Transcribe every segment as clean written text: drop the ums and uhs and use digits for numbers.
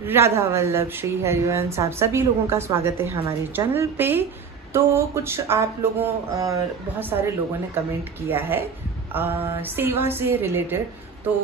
राधा वल्लभ श्री हरिवंश आप सभी लोगों का स्वागत है हमारे चैनल पे। तो कुछ आप लोगों बहुत सारे लोगों ने कमेंट किया है सेवा से रिलेटेड। तो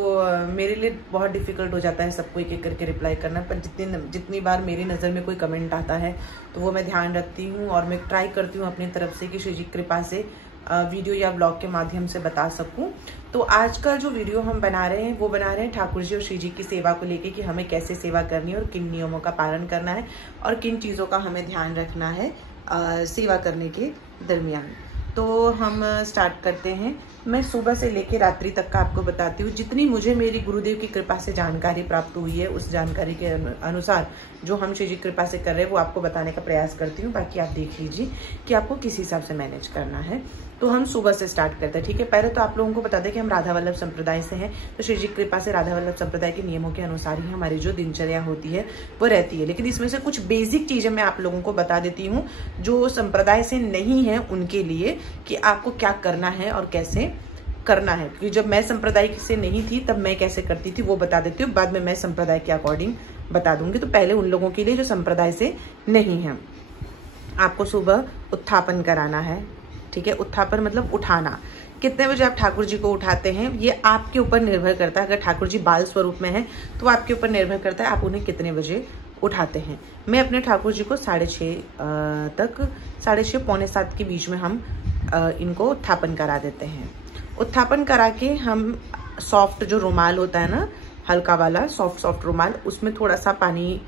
मेरे लिए बहुत डिफ़िकल्ट हो जाता है सबको एक एक करके रिप्लाई करना, पर जितनी बार मेरी नज़र में कोई कमेंट आता है तो वो मैं ध्यान रखती हूँ और मैं ट्राई करती हूँ अपनी तरफ से कि श्री जी कृपा से वीडियो या ब्लॉग के माध्यम से बता सकूं। तो आज का जो वीडियो हम बना रहे हैं वो बना रहे हैं ठाकुर जी और श्री जी की सेवा को लेके कि हमें कैसे सेवा करनी है और किन नियमों का पालन करना है और किन चीज़ों का हमें ध्यान रखना है सेवा करने के दरमियान। तो हम स्टार्ट करते हैं। मैं सुबह से लेकर रात्रि तक का आपको बताती हूँ, जितनी मुझे मेरी गुरुदेव की कृपा से जानकारी प्राप्त हुई है उस जानकारी के अनुसार जो हम श्री जी कृपा से कर रहे हैं वो आपको बताने का प्रयास करती हूँ। बाकी आप देख लीजिए कि आपको किस हिसाब से मैनेज करना है। तो हम सुबह से स्टार्ट करते हैं, ठीक है। पहले तो आप लोगों को बता दें कि हम राधा वल्लभ संप्रदाय से हैं, तो श्री जी कृपा से राधा वल्लभ संप्रदाय के नियमों के अनुसार ही हमारी जो दिनचर्या होती है वो रहती है। लेकिन इसमें से कुछ बेसिक चीज़ें मैं आप लोगों को बता देती हूँ जो संप्रदाय से नहीं है उनके लिए, कि आपको क्या करना है और कैसे करना है। क्योंकि जब मैं संप्रदाय से नहीं थी तब मैं कैसे करती थी वो बता देती हूँ, बाद में मैं संप्रदाय के अकॉर्डिंग बता दूंगी। तो पहले उन लोगों के लिए जो संप्रदाय से नहीं है, आपको सुबह उत्थापन कराना है, ठीक है। उत्थापन मतलब उठाना। कितने बजे आप ठाकुर जी को उठाते हैं ये आपके ऊपर निर्भर करता है। अगर ठाकुर जी बाल स्वरूप में है तो आपके ऊपर निर्भर करता है आप उन्हें कितने बजे उठाते हैं। मैं अपने ठाकुर जी को 6:30 तक 6:30 पौने 7 के बीच में हम इनको उत्थापन करा देते हैं। उत्थापन करा के हम सॉफ्ट जो रुमाल होता है ना, हल्का वाला सॉफ्ट रुमाल, उसमें थोड़ा सा पानी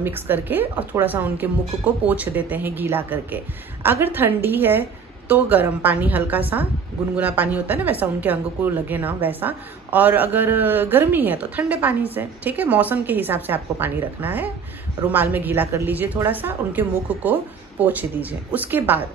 मिक्स करके और थोड़ा सा उनके मुख को पोंछ देते हैं गीला करके। अगर ठंडी है तो गर्म पानी, हल्का सा गुनगुना पानी होता है ना वैसा उनके अंग को लगे ना वैसा, और अगर गर्मी है तो ठंडे पानी से, ठीक है। मौसम के हिसाब से आपको पानी रखना है। रुमाल में गीला कर लीजिए थोड़ा सा, उनके मुख को पोंछ दीजिए। उसके बाद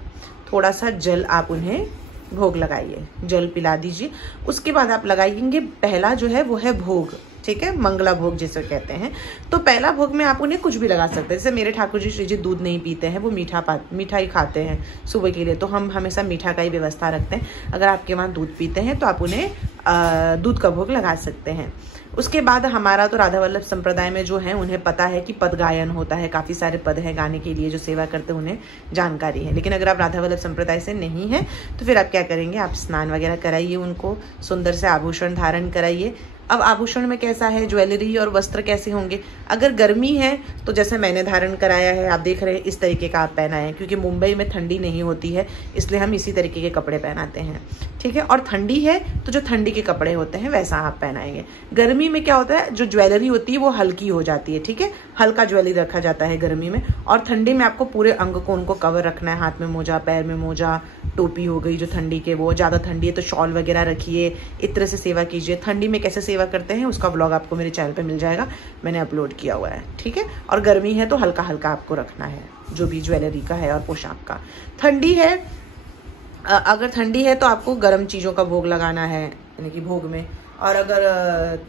थोड़ा सा जल आप उन्हें भोग लगाइए, जल पिला दीजिए। उसके बाद आप लगाएंगे पहला जो है वो है भोग, ठीक है, मंगला भोग जिसे कहते हैं। तो पहला भोग में आप उन्हें कुछ भी लगा सकते हैं। जैसे मेरे ठाकुर जी श्री जी दूध नहीं पीते हैं, वो मीठा ही खाते हैं सुबह के लिए, तो हम हमेशा मीठा का ही व्यवस्था रखते हैं। अगर आपके वहाँ दूध पीते हैं तो आप उन्हें दूध का भोग लगा सकते हैं। उसके बाद हमारा तो राधा वल्लभ संप्रदाय में जो है उन्हें पता है कि पद गायन होता है, काफ़ी सारे पद हैं गाने के लिए, जो सेवा करते हैं उन्हें जानकारी है। लेकिन अगर आप राधा वल्लभ संप्रदाय से नहीं है तो फिर आप क्या करेंगे, आप स्नान वगैरह कराइए, उनको सुंदर से आभूषण धारण कराइए। अब आभूषण में कैसा है, ज्वेलरी और वस्त्र कैसे होंगे। अगर गर्मी है तो जैसे मैंने धारण कराया है, आप देख रहे हैं इस तरीके का आप पहनाएं, क्योंकि मुंबई में ठंडी नहीं होती है इसलिए हम इसी तरीके के कपड़े पहनाते हैं, ठीक है। और ठंडी है तो जो ठंडी के कपड़े होते हैं वैसा आप पहनाएंगे। गर्मी में क्या होता है, जो ज्वेलरी होती है वो हल्की हो जाती है, ठीक है, हल्का ज्वेलरी रखा जाता है गर्मी में। और ठंडी में आपको पूरे अंग को उनको कवर रखना है, हाथ में मोजा, पैर में मोजा, टोपी हो गई जो ठंडी के, वो ज़्यादा ठंडी है तो शॉल वगैरह रखिए, इस तरह से सेवा कीजिए। ठंडी में कैसे सेवा करते हैं उसका ब्लॉग आपको मेरे चैनल पे मिल जाएगा, मैंने अपलोड किया हुआ है, ठीक है। और गर्मी है तो हल्का हल्का आपको रखना है जो भी ज्वेलरी का है और पोशाक का। ठंडी है, अगर ठंडी है तो आपको गर्म चीज़ों का भोग लगाना है, यानी कि भोग में। और अगर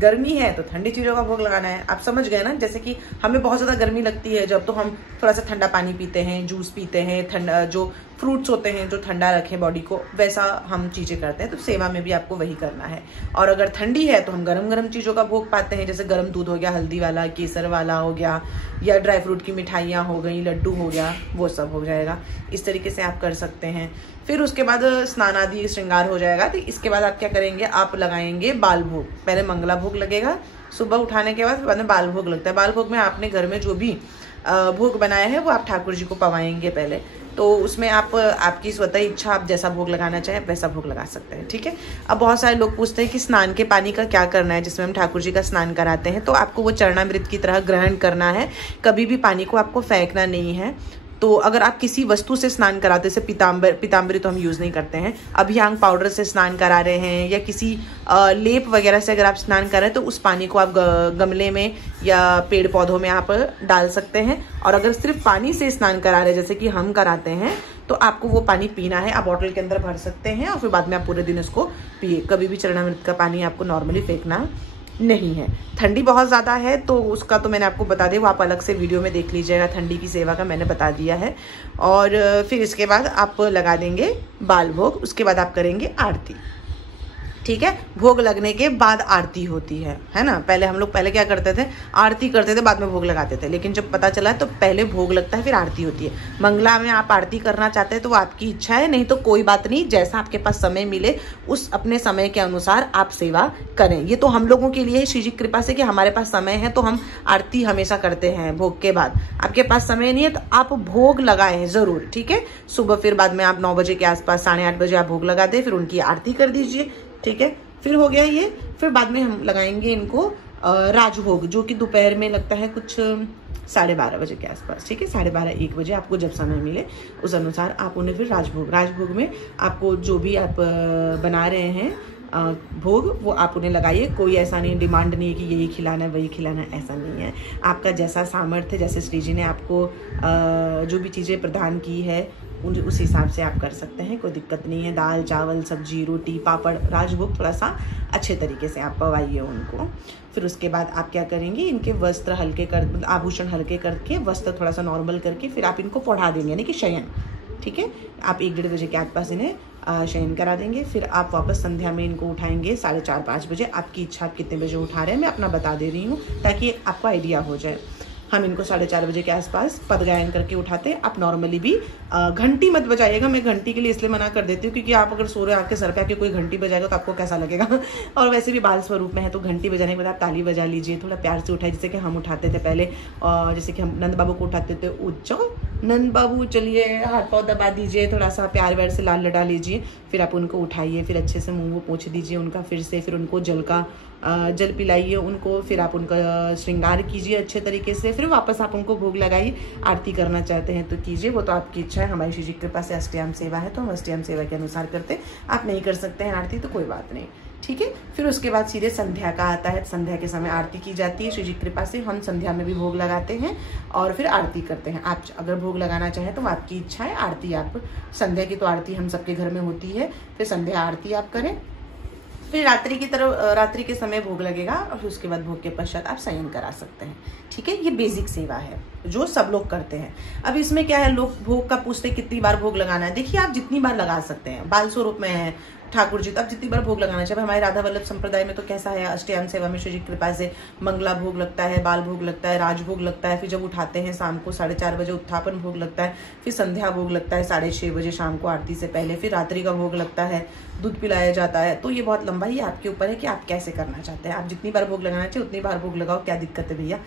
गर्मी है तो ठंडी चीज़ों का भोग लगाना है। आप समझ गए ना, जैसे कि हमें बहुत ज़्यादा गर्मी लगती है जब, तो हम थोड़ा सा ठंडा पानी पीते हैं, जूस पीते हैं, ठंडा जो फ्रूट्स होते हैं जो ठंडा रखें बॉडी को, वैसा हम चीज़ें करते हैं। तो सेवा में भी आपको वही करना है। और अगर ठंडी है तो हम गरम गरम चीज़ों का भोग पाते हैं, जैसे गर्म दूध हो गया, हल्दी वाला, केसर वाला हो गया, या ड्राई फ्रूट की मिठाइयाँ हो गई, लड्डू हो गया, वो सब हो जाएगा। इस तरीके से आप कर सकते हैं। फिर उसके बाद स्नान आदि श्रृंगार हो जाएगा। तो इसके बाद आप क्या करेंगे, आप लगाएंगे बाल भोग। पहले मंगला भोग लगेगा सुबह उठाने के बाद में बाल भोग लगता है। बाल भोग में आपने घर में जो भी भोग बनाया है वो आप ठाकुर जी को पवाएंगे पहले। तो उसमें आप आपकी स्वतः इच्छा, आप जैसा भोग लगाना चाहें वैसा भोग लगा सकते हैं, ठीक है। अब बहुत सारे लोग पूछते हैं कि स्नान के पानी का क्या करना है, जिसमें हम ठाकुर जी का स्नान कराते हैं। तो आपको वो चरणामृत की तरह ग्रहण करना है, कभी भी पानी को आपको फेंकना नहीं है। तो अगर आप किसी वस्तु से स्नान कराते, जैसे पीताम्बरी तो हम यूज़ नहीं करते हैं, अभियांग पाउडर से स्नान करा रहे हैं, या किसी लेप वगैरह से अगर आप स्नान कर रहे हैं तो उस पानी को आप गमले में या पेड़ पौधों में आप डाल सकते हैं। और अगर सिर्फ पानी से स्नान करा रहे हैं जैसे कि हम कराते हैं तो आपको वो पानी पीना है, आप बॉटल के अंदर भर सकते हैं और फिर बाद में आप पूरे दिन उसको पिए। कभी भी चरणामृत का पानी आपको नॉर्मली फेंकना नहीं है। ठंडी बहुत ज़्यादा है तो उसका तो मैंने आपको बता दिया, वो आप अलग से वीडियो में देख लीजिएगा, ठंडी की सेवा का मैंने बता दिया है। और फिर इसके बाद आप लगा देंगे बाल भोग, उसके बाद आप करेंगे आरती, ठीक है। भोग लगने के बाद आरती होती है ना। पहले हम लोग क्या करते थे, आरती करते थे, बाद में भोग लगाते थे, लेकिन जब पता चला तो पहले भोग लगता है फिर आरती होती है। मंगला में आप आरती करना चाहते हैं तो वो आपकी इच्छा है, नहीं तो कोई बात नहीं, जैसा आपके पास समय मिले उस अपने समय के अनुसार आप सेवा करें। ये तो हम लोगों के लिए है श्री जी की कृपा से कि हमारे पास समय है तो हम आरती हमेशा करते हैं भोग के बाद। आपके पास समय नहीं है तो आप भोग लगाएं जरूर, ठीक है। सुबह फिर बाद में आप 9 बजे के आसपास 8:30 बजे आप भोग लगा दें, फिर उनकी आरती कर दीजिए, ठीक है। फिर हो गया ये। फिर बाद में हम लगाएंगे इनको राजभोग, जो कि दोपहर में लगता है कुछ 12:30 बजे के आसपास, ठीक है। 12:30-1 बजे आपको जब समय मिले उस अनुसार आप उन्हें फिर राजभोग में आपको जो भी आप बना रहे हैं भोग वो आप उन्हें लगाइए। कोई ऐसा नहीं, डिमांड नहीं है कि यही खिलाना है वही खिलाना है, ऐसा नहीं है। आपका जैसा सामर्थ्य, जैसे श्री जी ने आपको जो भी चीज़ें प्रदान की है उस हिसाब से आप कर सकते हैं, कोई दिक्कत नहीं है। दाल चावल सब्जी रोटी पापड़, राजभोग थोड़ा सा अच्छे तरीके से आप पवाइए उनको। फिर उसके बाद आप क्या करेंगे, इनके वस्त्र हल्के कर, आभूषण हल्के करके, वस्त्र थोड़ा सा नॉर्मल करके फिर आप इनको पढ़ा देंगे, यानी कि शयन, ठीक है। आप 1-1:30 बजे के आसपास इन्हें शयन करा देंगे। फिर आप वापस संध्या में इनको उठाएंगे 4:30-5 बजे। आपकी इच्छा आप कितने बजे उठा रहे हैं, मैं अपना बता दे रही हूँ ताकि आपको आइडिया हो जाए। हम इनको 4:30 बजे के आसपास पद गायन करके उठाते हैं। आप नॉर्मली भी घंटी मत बजाइएगा। मैं घंटी के लिए इसलिए मना कर देती हूँ क्योंकि आप अगर सो रहे हो आपके सर पे आके कोई घंटी बजाएगा तो आपको कैसा लगेगा और वैसे भी बाल स्वरूप में है तो घंटी बजाने के बाद आप ताली बजा लीजिए, थोड़ा प्यार से उठाए, जैसे कि हम उठाते थे पहले। और जैसे कि हम नंद बाबू को उठाते थे, उच्चो नंद बाबू चलिए, हाथ पाँव दबा दीजिए, थोड़ा सा प्यार व्यार से लाल लड़ा लीजिए। फिर आप उनको उठाइए, फिर अच्छे से मुँह पोंछ दीजिए उनका, फिर से फिर उनको जल पिलाइए उनको। फिर आप उनका श्रृंगार कीजिए अच्छे तरीके से। फिर वापस आप उनको भोग लगाइए। आरती करना चाहते हैं तो कीजिए, वो तो आपकी इच्छा है। हमारी श्री जी के पास अष्टयाम सेवा है तो हम अष्टयाम सेवा के अनुसार करते हैं। आप नहीं कर सकते हैं आरती तो कोई बात नहीं, ठीक है। फिर उसके बाद सीधे संध्या का आता है। संध्या के समय आरती की जाती है। श्री जी की कृपा से हम संध्या में भी भोग लगाते हैं और फिर आरती करते हैं। आप अगर भोग लगाना चाहें तो आपकी इच्छा है। आरती आप संध्या की तो आरती हम सबके घर में होती है, फिर संध्या आरती आप करें। फिर रात्रि के समय भोग लगेगा और उसके बाद भोग के पश्चात आप शयन करा सकते हैं, ठीक है। ये बेसिक सेवा है जो सब लोग करते हैं। अब इसमें क्या है, लोग भोग का पूछते कितनी बार भोग लगाना है। देखिए आप जितनी बार लगा सकते हैं, बाल स्वरूप में है ठाकुर जी तो आप जितनी बार भोग लगाना चाहिए। हमारे राधा वल्लभ संप्रदाय में तो कैसा है, अष्टयाम सेवा में श्री जी की कृपा से मंगला भोग लगता है, बाल भोग लगता है, राजभोग लगता है। फिर जब उठाते हैं शाम को 4:30 बजे उत्थापन भोग लगता है। फिर संध्या भोग लगता है 6:30 बजे शाम को आरती से पहले। फिर रात्रि का भोग लगता है, दूध पिलाया जाता है। तो ये बहुत लंबा ही आपके ऊपर है कि आप कैसे करना चाहते हैं। आप जितनी बार भोग लगाना चाहिए उतनी बार भोग लगाओ, क्या दिक्कत है भैया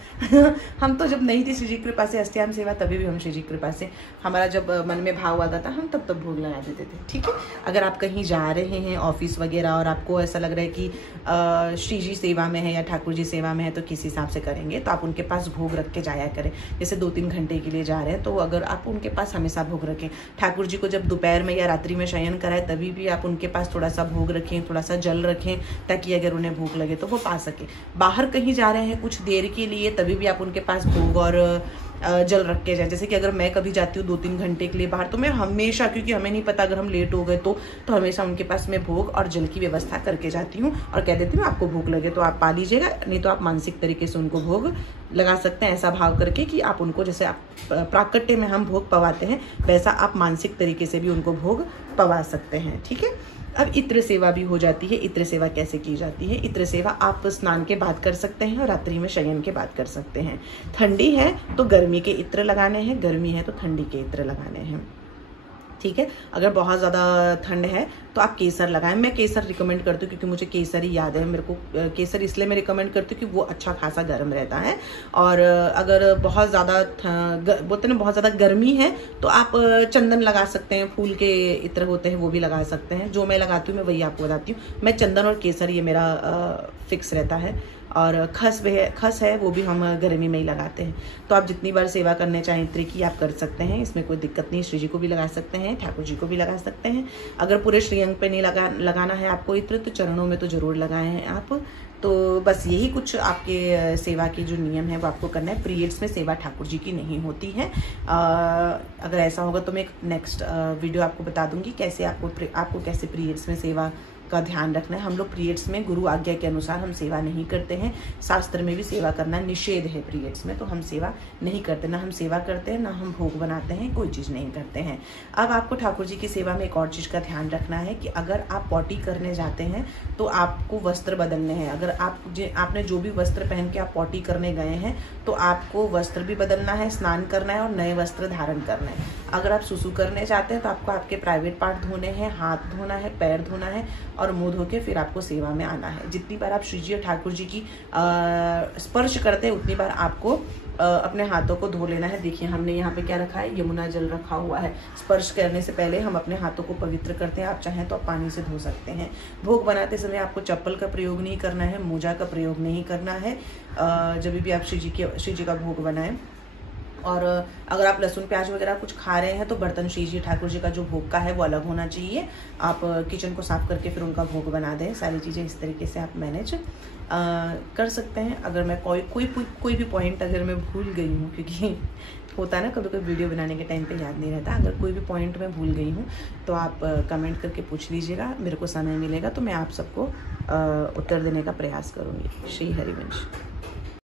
हम तो जब नहीं थी श्री जी की कृपा से अष्टयाम सेवा तभी भी हम श्री जी की कृपा से हमारा जब मन में भाव आता था हम तब भोग लगा देते थे, ठीक है। अगर आप कहीं जा रहे हैं ऑफिस वगैरह और आपको ऐसा लग रहा है कि श्री जी सेवा में है या ठाकुर जी सेवा में है तो किस हिसाब से करेंगे, तो आप उनके पास भोग रख के जाया करें। जैसे 2-3 घंटे के लिए जा रहे हैं तो अगर आप उनके पास हमेशा भोग रखें। ठाकुर जी को जब दोपहर में या रात्रि में शयन कराए तभी भी आप उनके पास थोड़ा सा भोग रखें, थोड़ा सा जल रखें, ताकि अगर उन्हें भूख लगे तो वो पा सके। बाहर कहीं जा रहे हैं कुछ देर के लिए तभी भी आप उनके पास भोग और जल रख के जाए। जैसे कि अगर मैं कभी जाती हूँ 2-3 घंटे के लिए बाहर तो मैं हमेशा, क्योंकि हमें नहीं पता अगर हम लेट हो गए तो हमेशा उनके पास मैं भोग और जल की व्यवस्था करके जाती हूँ और कह देती हूँ आपको भूख लगे तो आप पा लीजिएगा, नहीं तो आप मानसिक तरीके से उनको भोग लगा सकते हैं। ऐसा भाव करके कि आप उनको, जैसे आप प्राकट्य में हम भोग पवाते हैं वैसा आप मानसिक तरीके से भी उनको भोग पवा सकते हैं, ठीक है। अब इत्र सेवा भी हो जाती है। इत्र सेवा कैसे की जाती है? इत्र सेवा आप स्नान के बाद कर सकते हैं और रात्रि में शयन के बाद कर सकते हैं। ठंडी है तो गर्मी के इत्र लगाने हैं, गर्मी है तो ठंडी के इत्र लगाने हैं, ठीक है। अगर बहुत ज़्यादा ठंड है तो आप केसर लगाएं। मैं केसर रिकमेंड करती हूँ क्योंकि मुझे केसर ही याद है। मेरे को केसर इसलिए मैं रिकमेंड करती हूँ कि वो अच्छा खासा गर्म रहता है। और अगर बहुत ज़्यादा बोलते हैं बहुत ज़्यादा गर्मी है तो आप चंदन लगा सकते हैं, फूल के इत्र होते हैं वो भी लगा सकते हैं। जो मैं लगाती हूँ मैं वही आपको बताती हूँ। मैं चंदन और केसर ये मेरा फिक्स रहता है। और खस है वो भी हम गर्मी में ही लगाते हैं। तो आप जितनी बार सेवा करने चाहें इत्र की आप कर सकते हैं, इसमें कोई दिक्कत नहीं। श्री जी को भी लगा सकते हैं, ठाकुर जी को भी लगा सकते हैं। अगर पूरे श्रीअंग पे नहीं लगाना है आपको इत्र तो चरणों में तो जरूर लगाए हैं आप। तो बस यही कुछ आपके सेवा के जो नियम है वो आपको करना है। पीरियड्स में सेवा ठाकुर जी की नहीं होती है। अगर ऐसा होगा तो मैं एक नेक्स्ट वीडियो आपको बता दूंगी कैसे आपको कैसे पीरियड्स में सेवा का ध्यान रखना है। हम लोग पीरियड्स में गुरु आज्ञा के अनुसार हम सेवा नहीं करते हैं। शास्त्र में भी सेवा करना निषेध है पीरियड्स में, तो हम सेवा नहीं करते, ना हम सेवा करते हैं, ना हम भोग बनाते हैं, कोई चीज़ नहीं करते हैं। अब आपको ठाकुर जी की सेवा में एक और चीज़ का ध्यान रखना है कि अगर आप पॉटी करने जाते हैं तो आपको वस्त्र बदलने हैं। अगर आपने जो भी वस्त्र पहन के आप पॉटी करने गए हैं तो आपको वस्त्र भी बदलना है, स्नान करना है और नए वस्त्र धारण करना है। अगर आप सुसु करने जाते हैं तो आपको आपके प्राइवेट पार्ट धोने हैं, हाथ धोना है, पैर धोना है और मुंह धो के फिर आपको सेवा में आना है। जितनी बार आप श्री जी और ठाकुर जी की स्पर्श करते हैं उतनी बार आपको अपने हाथों को धो लेना है। देखिए हमने यहाँ पे क्या रखा है, यमुना जल रखा हुआ है। स्पर्श करने से पहले हम अपने हाथों को पवित्र करते हैं। आप चाहें तो आप पानी से धो सकते हैं। भोग बनाते समय आपको चप्पल का प्रयोग नहीं करना है, मोजा का प्रयोग नहीं करना है जब भी आप श्री जी का भोग बनाएं। और अगर आप लहसुन प्याज वगैरह कुछ खा रहे हैं तो बर्तन श्री जी ठाकुर जी का जो भोग का है वो अलग होना चाहिए। आप किचन को साफ करके फिर उनका भोग बना दें। सारी चीज़ें इस तरीके से आप मैनेज कर सकते हैं। अगर मैं कोई भी पॉइंट अगर मैं भूल गई हूँ, क्योंकि होता है ना कभी कभी वीडियो बनाने के टाइम पे याद नहीं रहता, अगर कोई भी पॉइंट मैं भूल गई हूँ तो आप कमेंट करके पूछ लीजिएगा। मेरे को समय मिलेगा तो मैं आप सबको उत्तर देने का प्रयास करूँगी। श्री हरिवंश।